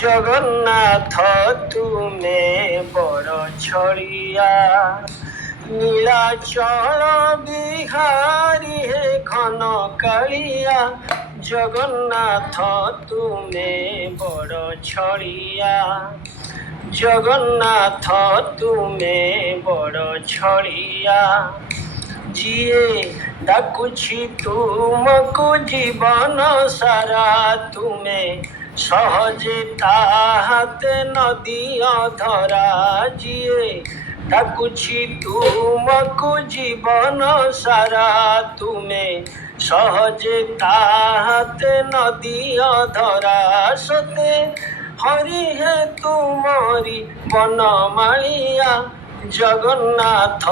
জগন্নাথ তুমে বড় ছড়িয়া, নীলাচল বিহারী হে ঘন কালিয়া। জগন্নাথ তুমে বড় ছড়িয়া, জগন্নাথ তুমে বড় ছড়িয়া। ଯିଏ ଡାକୁଛି ତୁମକୁ ଜୀବନ ସାରା, ତୁମେ ସହଜେ ତାହାତେ ନଦିଅ ଧରା। ଯିଏ ଡାକୁଛି ତୁମକୁ ଜୀବନ ସାରା, ତୁମେ ସହଜେ ତାହାତେ ନଦିଅ ଧରା। ସତେ ହରି ହେ ତୁମରି ବନମାଳିଆ, জগন্নাথ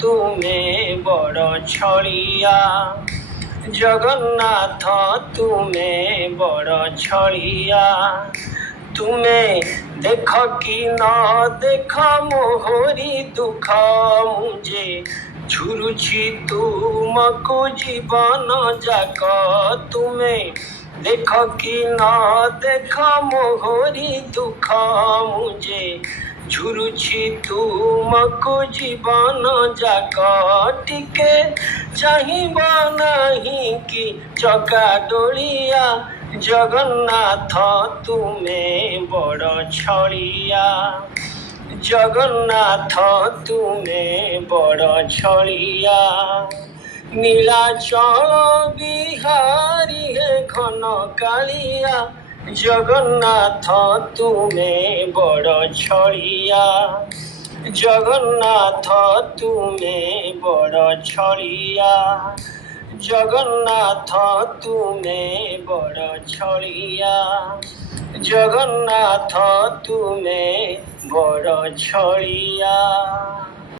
তুমে বড় ছড়িয়া, জগন্নাথ তুমে বড় ছড়িয়া। তুমে দেখ কি ন দেখ মোহরি দুঃখ, মুঝে ঝুরুছি তুমকু জীবন যাক। তুমে দেখ কি ন দেখ মোহরি দুঃখ, মুঝে ঝুরুছি তুমকু জীবন যাক। টিকে চাহিব নাহি কি চকা ডোলিয়া, জগন্নাথ তুমে বড় ছড়িয়া, জগন্নাথ তুমে বড় ছড়িয়া। নীলাচল বিহারী হে ঘন কালিয়া, জগন্নাথ তুমে বড় ছড়িয়া, জগন্নাথ তুমে বড় ছড়িয়া, জগন্নাথ তুমে বড় ছড়িয়া, জগন্নাথ তুমে বড় ছড়িয়া।